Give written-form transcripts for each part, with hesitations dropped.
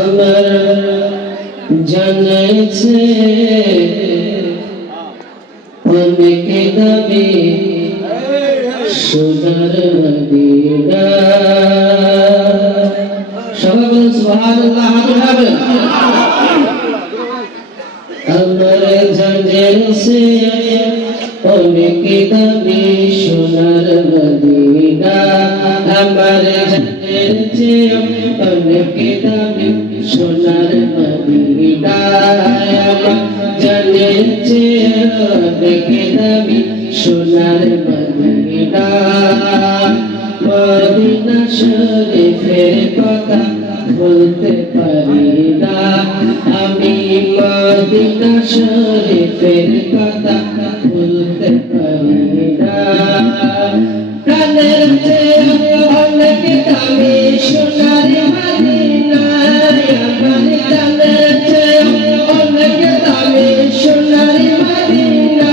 আমার জানাইছে অনেকে দাবি সোনার মদিনা। সবাই বলুন সুবহানাল্লাহ। আমার জানাইছে অনেকে দাবি সোনার মদিনা। আমার জানাইছে অনেকে দাবি সোনার মদিনা। আমার জানাইছে অনেকে দাবি সোনার মদিনা। মদিনা শরীফের কথা বলতে পারি না আমি, মদিনা শরীফের কথা বলতে পারি না। প্রাণের চেয়ে অনেক দামি সোনার মদিনা। আমার প্রাণের চেয়ে অনেক দামি সোনার মদিনা।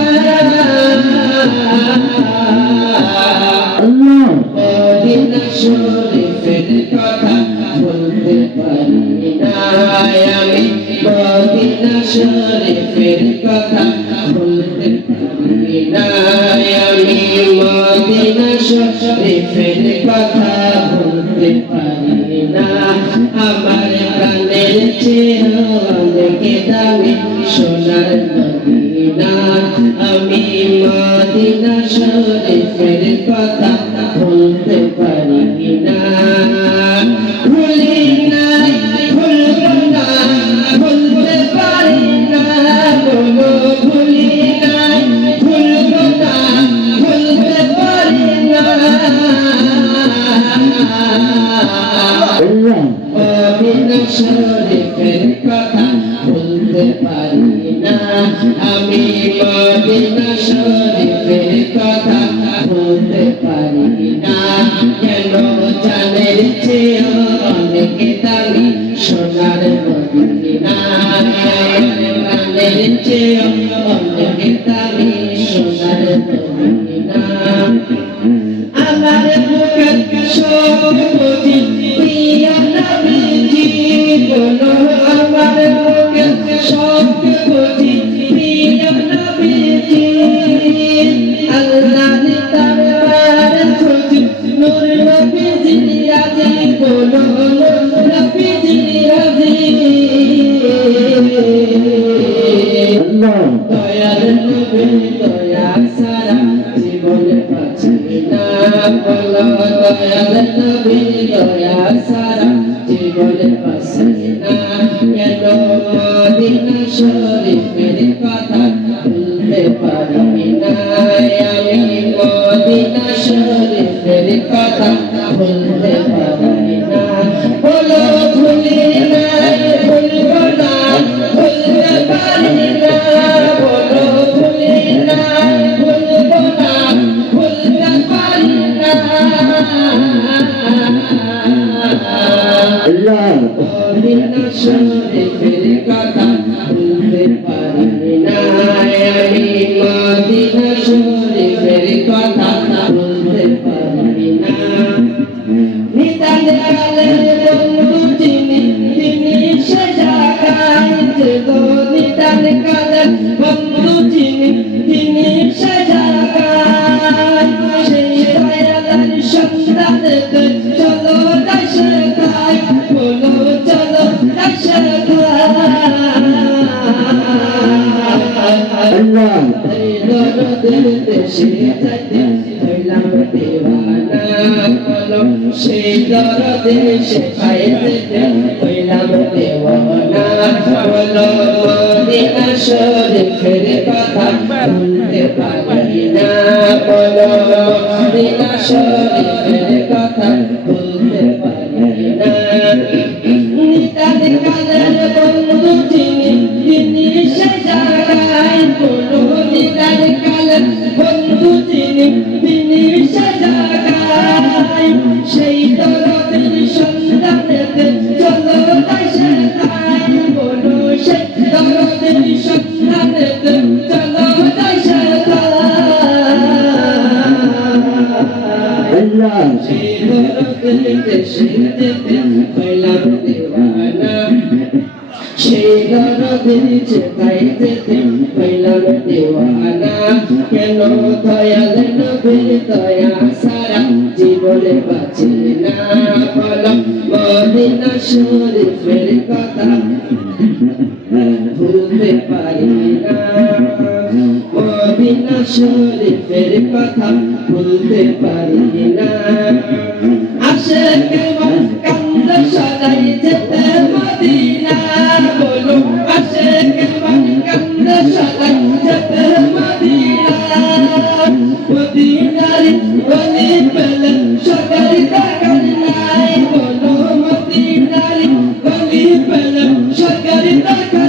মদিনা শরীফের কথা বলতে পারি না আমি, মদিনা শরীফের কথা বলতে পারি না আমি, মদিনা শরীফের কথা বলতে পারি না। আমার প্রাণের চেয়ে অনেক দামি সোনার মদিনা। আমি মদিনা শরীফের কথা বলতে পারি না। ভুলি নাই ভুলব না ভুলতে পারি না, বলো ভুলি নাই ভুলব না ভুলতে পারি না। মদিনা শরীফের কথা বলতে পারি না আমি, মদিনা শরীফের কথা বলতে পারি না। কেন জানের চেয়ে অনেক দামি সোনার মদিনা। প্রাণের চেয়ে অনেক দামি সোনার মদিনা। আমার বুকের সব বুঝি প্রিয় নবীজি, বলো আমার বুকের সব বুঝি প্রিয় নবীজি। আল্লাহ তার খুঁজি নূর নবীজি রাজি, বলো নবীজি রাজি। দয়াল নবী দয়া সারা জীবনে পাচ্ছি না, বলো দয়াল নবী দয়া সারা জীবনে পাচ্ছি না। কেন মদিনা শরীফের কথা বলতে পারি না আমি, মদিনা শরীফের কথা বলতে পারি না। বলো ভুলি নাই ভুলব না ভুলতে পারি না, বলো ভুলি নাই ভুলব না ভুলতে পারি না। মদিনা শরীফের কথা বলতে পারি না আমি, মদিনা শরীফের কথা বলতে পারি না। নিতাল কালের বন্ধু যিনি তিনি সে জায়গায় গো, নিতাল কালের বন্ধু যিনি তিনি সে জায়গায়। সেই দয়ালের সন্তান চলো দেশে খাই, বলো চলো দেশে দেশে যাইতে হইলাম দেওয়ানা, বলো সেই দরদে সে খাইতে হইলাম দেওয়ানা। বলো মদিনা শরীফের কথা বলতে পারি না, বলো মদিনা শরীফের কথা বলতে পারি না। নিতাল কালের বন্ধু যিনি তিনি সে জায়গায়, বলো নিতাল কালের বন্ধু যিনি তিনি সে জায়গায়। সেই দরদের সন্তানেতে চলো দেশে খাই, বলো সেই দরদের সন্তানেতে চলো দেশে খাই। যেতে হইলাম দেওয়ানা সেই দরদের চেতাই যেতে হইলাম দেওয়ানা কেন দয়াল নবীর দয়া সারা জীবনে বাঁচি না বলো মদিনা শরীফের কথা ভুলতে পারি না মদিনা শরীফের কথা ভুলতে পারি না আশেকে কান্দ সদাই যেতে মদিনা বলো আশেকে কান্দ সদাই যেতে মদিনা মদিনারি বলি পেলে সরকারি দরকার নাই বলো মদিনারি বলি পেলে সরকারি দরকার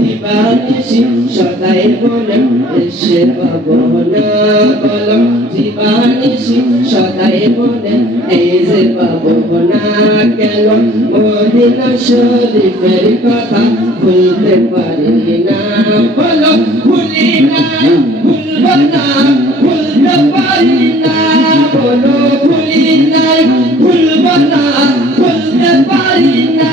জীবানিসি সদাই বলে এসে পাবো না বলো জীবানিসি সদাই বলে এই যে পাবো না কেন মদিনা শরীফের কথা ভুলতে পারি না বলো ভুলি না ভুলবো না ভুলতে পারি না বলো ভুলি নাই ভুলবো না ভুলতে পারি না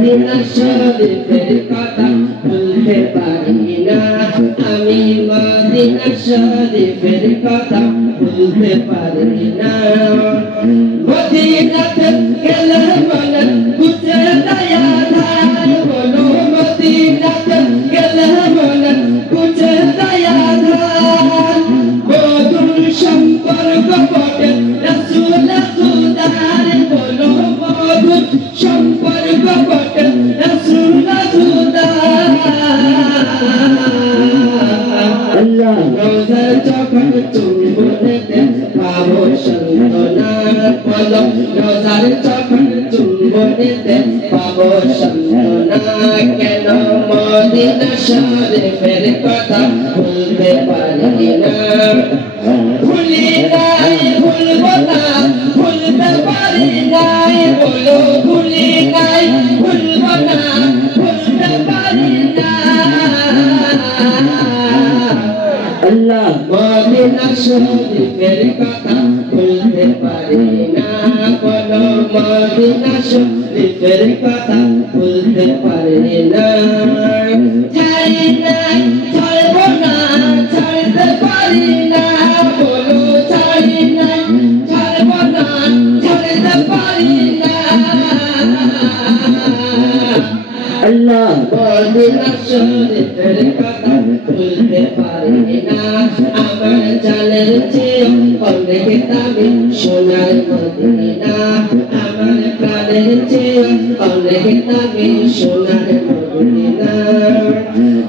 মদিনা শরীফের কথা ভুলতে পারি না আমি মদিনা শরীফের কথা ভুলতে পারি না মদিনাতে গেলে মনে বুঝে দয়া ধার বলো মদিনাতে গেলে মনে বুঝে দয়া ধার মধুর সম্পর্ক বটে রাসূল খুদার বলো মধুর সম্পর্ক বটে রাসূল খুদার আল্লাহ রোজা যখন চুম্বনেতে পাবো সান্তনা বলো রোজার যখন চুম্বনেতে পাবো সান্তনা কেন মদিনা শরীফের কথা ভুলতে পারি না ভুলি নাই ভুলবো না ভুলতে পারি নাই বলো ভুলি নাই ভুলবো না ভুলতে পারি না আল্লাহ মদিনা শরীফের কথা ভুলতে পারি না বলো মদিনা শরীফের কথা ভুলতে পারি না ছাড়ি নাই ছাড়বো না ছাড়তে পারি না বলো ছাড়ি নাই ছাড়বো না ছাড়তে পারি না আল্লাহ মদিনা শরীফের কথা ভুলতে পারি না আমার জানের চেয়ে অনেক দামি সোনার মদিনা আমার প্রাণের চেয়ে অনেক দামি সোনার মদিনা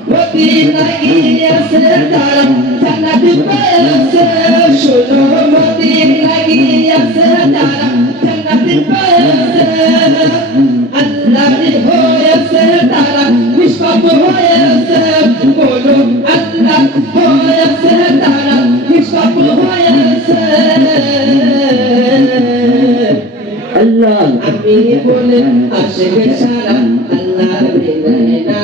মদিনা গিয়েছে তারা জান্নাত পেয়েছে শোনো মদিনা গিয়েছে তারা জান্নাত পেয়েছে আল্লাহর হয়েছে তারা নিষ্পাপ হয়েছে বলো আল্লাহ হয়েছে তারা নিষ্পাপ হয়েছে আল্লাহ আমি বলে আশেকে সারা আল্লাহ বিনায় না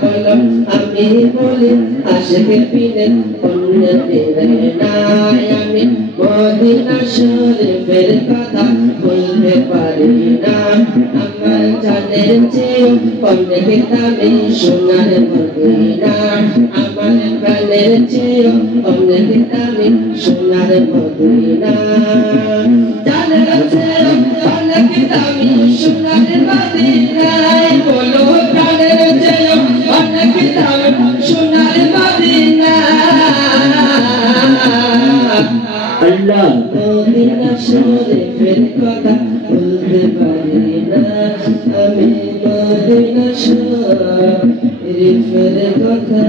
বলো আমি বলে আশেকে পিনে অন্য বিনায় না আমি মদিনা শরীফের কথা বলতে পারি না আমার জানের চেয়ে অনেক দামি সোনার মদিনা আমার প্রাণের চেয়ে অনেক দামি সোনার মদিনা জানের চেয়ে অনেক দামি সোনার মদিনায় বলো প্রাণের চেয়ে অনেক দামি সোনার মদিনা আল্লাহ মদিনা শরীফের কথা ভুলতে পারি না আমি মদিনা শরীফের কথা